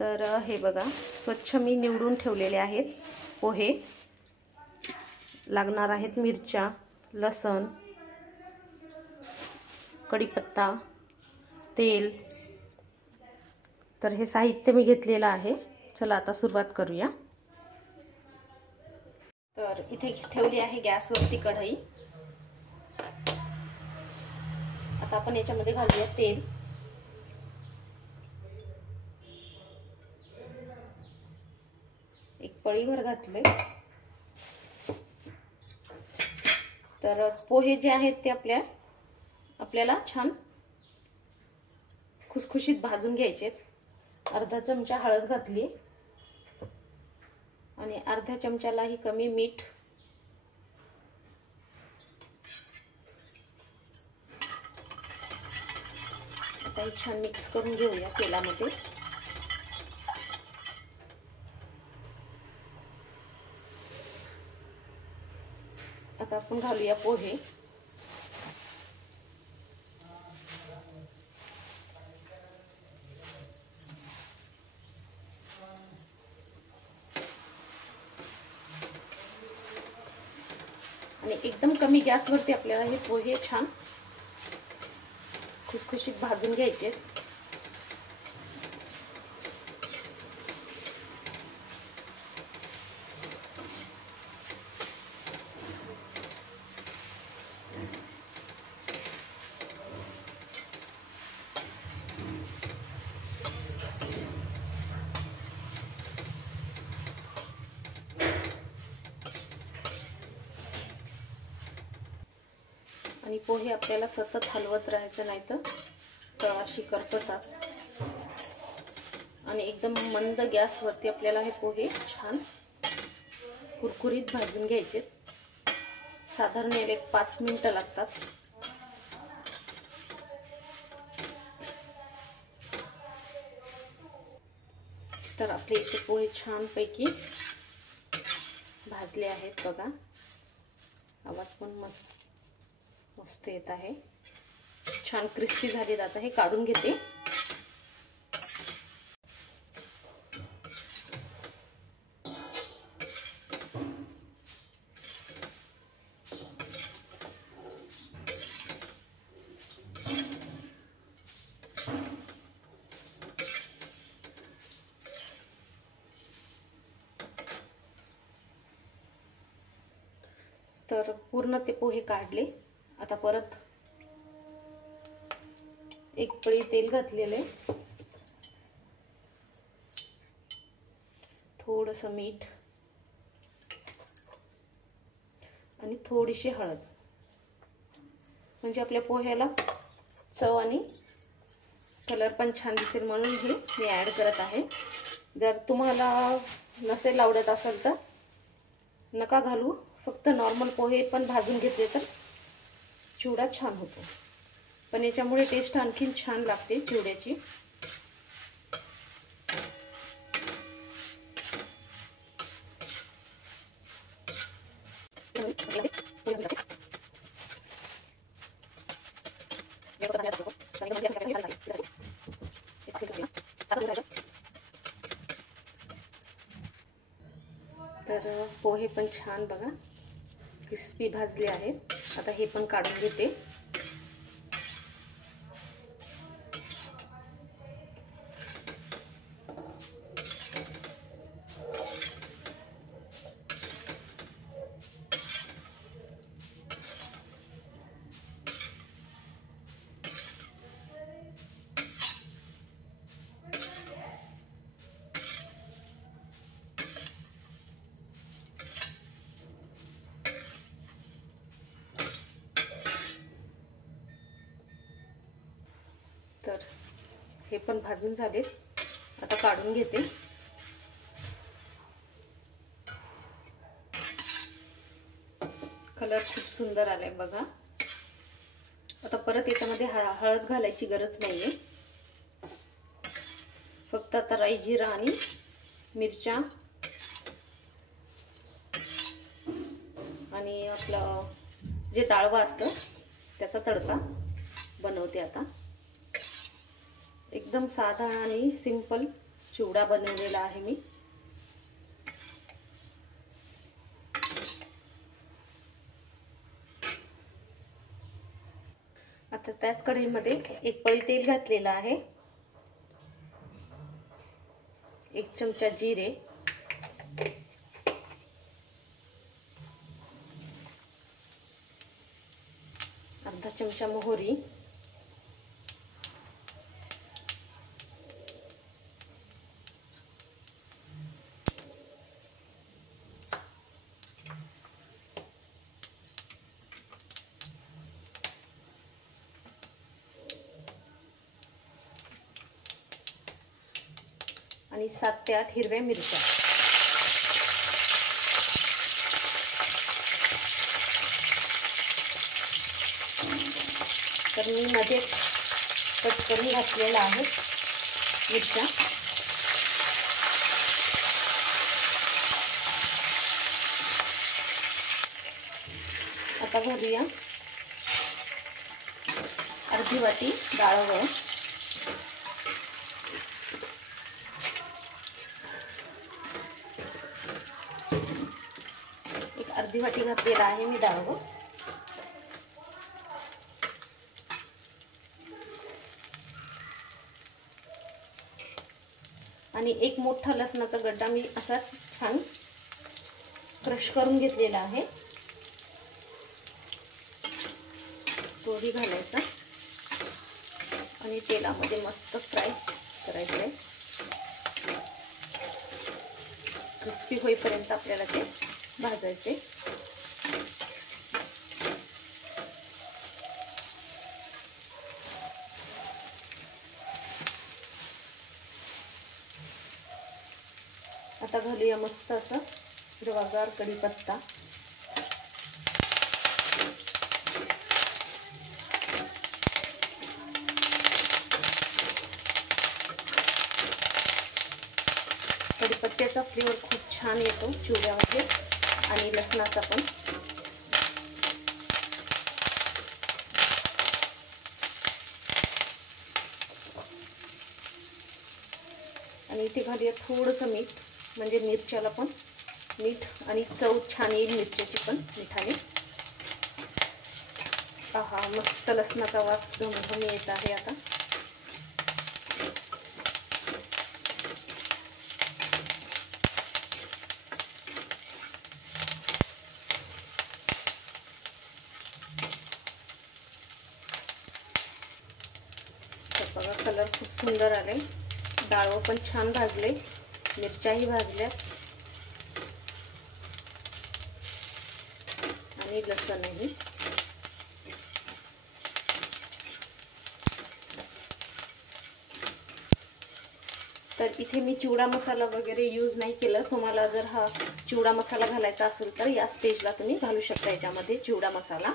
तर हे बघा, स्वच्छ मी निवडून ठेवलेले आहेत पोहे. लागणार आहेत मिरच्या, लसण, कढीपत्ता, तेल. तर हे साहित्य मी घेतलेलं आहे. चला आता सुरुवात करूया. तर इथे ठेवली आहे गॅसवरती कढई. आता आपण याच्यामध्ये घालूया तेल. एक पळीभर घातले. तर पोहे जे आहेत ते आपल्याला छान खुसखुशीत भाजून घ्यायचे. अर्धा चमचा हळद घातली आणि अर्ध्या चमचालाही कमी मीठ. आता हे छान मिक्स करून घेऊया तेलामध्ये. आता आपण घालूया पोहे. आणि एकदम कमी गॅसवरती आपल्याला हे पोहे छान खुसखुशीत भाजून घ्यायचे. आणि पोहे आपल्याला सतत हलवत राहायचं, नाही तर तळाशी करपतात. आणि एकदम मंद गॅसवरती आपल्याला हे पोहे छान कुरकुरीत भाजून घ्यायचे. साधारण एक 5 मिनिटं लागतात. तर आपले इथे पोहे छान पैकी भाजले आहेत बघा. आवाज पण मस्त येत आहे. छान क्रिस्पी झाले. आता हे काढून घेते. तर पूर्ण ते पोहे काढले. आता परत एक पळी तेल घातलेले, थोडंसं मीठ आणि थोडीशी हळद. म्हणजे आपल्या पोह्याला चव आणि कलर पण छान दिसेल म्हणून हे मी ॲड करत आहे. जर तुम्हाला नसेल आवडत असेल तर नका घालू. फक्त नॉर्मल पोहे पण भाजून घेतले तर चिवडा छान होतो. पण याच्यामुळे टेस्ट आणखीन छान लागते चिवड्याची. तर पोहे पण छान बघा क्रिस्पी भाजले आहेत. आता हे पण काढून घेते. तर हे पण भाजून झाले. आता काढून घेते. कलर खूप सुंदर आलाय बघा. आता परत याच्यामध्ये हळद घालायची गरज नाहीये. फक्त आता राई, जिरा आणि मिरच्या आणि आपलं जे डाळवा असतं त्याचा तडका बनवते. आता एकदम साधा आणि सिंपल चिवडा बनवलेला आहे मी। आता त्याच कढईमध्ये 1 पळी तेल घातलेलं आहे, 1 चमचा जिरे, अर्धा चमचा मोहरी, आणि 7 ते 8 हिरव्या मिरच्या। तर मी मध्ये कट करून घातलेला आहे मिरच्या। आता घालूया अर्धी वाटी डाळवं, अर्धी वाटी घातलेला आहे मी डाळवं, आणि 1 मोठा लसणाचा गड्डा मी असा छान क्रश करून घेतलेला आहे, तोही घालायचा आणि तेलामध्ये मस्त फ्राय करायचं आहे। क्रिस्पी होईपर्यंत आपल्याला ते भाजायचे। आता घालूया मस्त असं हिरवागार कढीपत्ता, कढीपत्त्याचा फ्लेवर खूप छान येतो चिवड्यामध्ये, आणि लसणाचा पण। आणि इथे घालूया थोडंसं मीठ, म्हणजे मिरच्याला पण मीठ आणि चव छान येईल मिरच्याची पण मिठाने। पहा मस्त लसणाचा वास घमघमी येत आहे आता। बघा कलर खूप सुंदर आले, डाळवं पण छान भाजले, मिरच्याही भाजल्या आणि लसणही। तर इथे मी चिवडा मसाला वगैरे यूज नाही केला। तुम्हाला जर हा चिवडा मसाला घालायचा असेल तर या स्टेजला तुम्ही घालू शकता याच्यामध्ये चिवडा मसाला।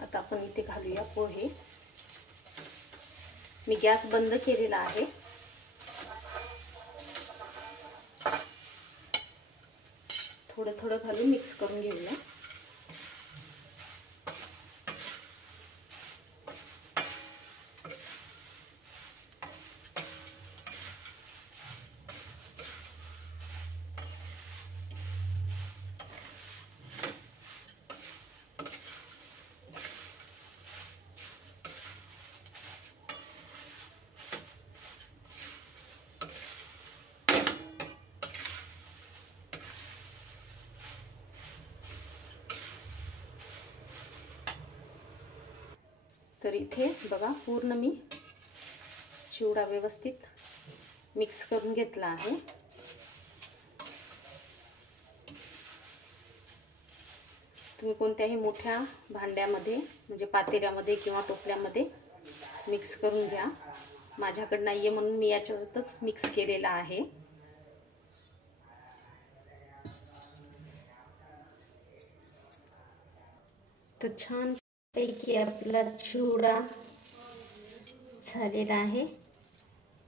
आता आपण इथे घालूया पोहे। मी गॅस बंद केलेला आहे। थोडं थोडं घालून मिक्स करून घेऊया। तर इथे बघा पूर्ण मी चिवडा व्यवस्थित मिक्स करून घेतला आहे। तुम्ही कोणत्याही मोठ्या भांड्यामध्ये म्हणजे पातेल्यामध्ये किंवा टोपल्यामध्ये मिक्स करून घ्या। माझ्याकडे नाहीये म्हणून मी याच्यातच मिक्स केलेला आहे। तर छान पैकी आपला चिवडा झालेला आहे।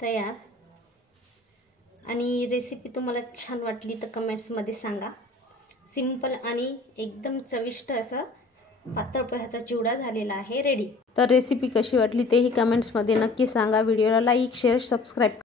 तयार। आणि रेसिपी तुम्हाला छान वाटली तर कमेंट्समध्ये सांगा। सिंपल आणि एकदम चविष्ट असा पातळ पोह्याचा चिवडा झालेला आहे रेडी। तर रेसिपी कशी वाटली तेही कमेंट्समध्ये नक्की सांगा। व्हिडिओला लाईक शेअर सबस्क्राईब